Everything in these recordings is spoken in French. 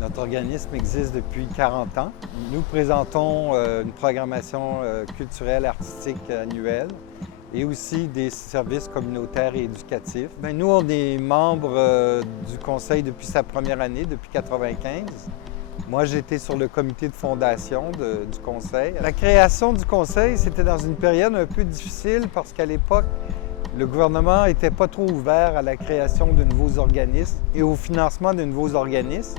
Notre organisme existe depuis 40 ans. Nous présentons une programmation culturelle, artistique annuelle et aussi des services communautaires et éducatifs. Nous, on est membre du conseil depuis sa première année, depuis 1995. Moi, j'étais sur le comité de fondation du conseil. La création du conseil, c'était dans une période un peu difficile parce qu'à l'époque, le gouvernement n'était pas trop ouvert à la création de nouveaux organismes et au financement de nouveaux organismes.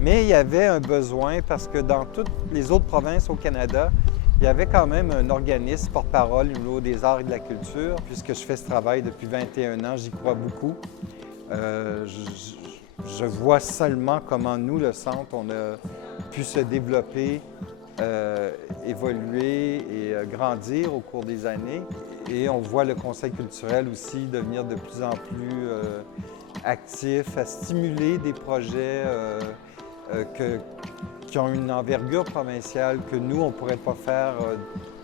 Mais il y avait un besoin parce que dans toutes les autres provinces au Canada, il y avait quand même un organisme porte-parole au niveau des arts et de la culture. Puisque je fais ce travail depuis 21 ans, j'y crois beaucoup. Je vois seulement comment nous, le Centre, on a pu se développer, évoluer et grandir au cours des années. Et on voit le Conseil culturel aussi devenir de plus en plus actif, à stimuler des projets qui ont une envergure provinciale que nous, on ne pourrait pas faire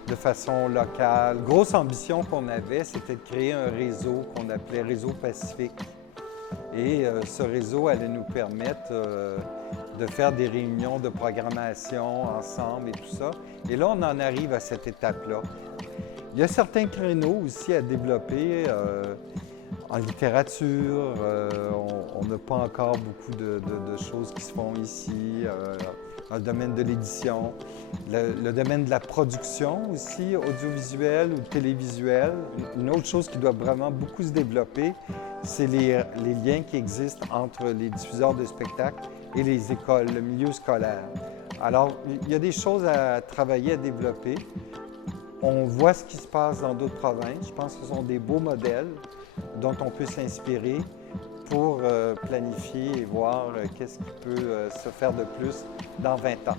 de façon locale. Grosse ambition qu'on avait, c'était de créer un réseau qu'on appelait Réseau Pacifique. Et ce réseau allait nous permettre de faire des réunions de programmation ensemble et tout ça. Et là, on en arrive à cette étape-là. Il y a certains créneaux aussi à développer. En littérature, on n'a pas encore beaucoup de choses qui se font ici. Dans le domaine de l'édition, le domaine de la production aussi, audiovisuelle ou télévisuelle. Une autre chose qui doit vraiment beaucoup se développer, c'est les liens qui existent entre les diffuseurs de spectacles et les écoles, le milieu scolaire. Alors, il y a des choses à travailler, à développer. On voit ce qui se passe dans d'autres provinces. Je pense que ce sont des beaux modèles dont on peut s'inspirer pour planifier et voir qu'est-ce qui peut se faire de plus dans 20 ans.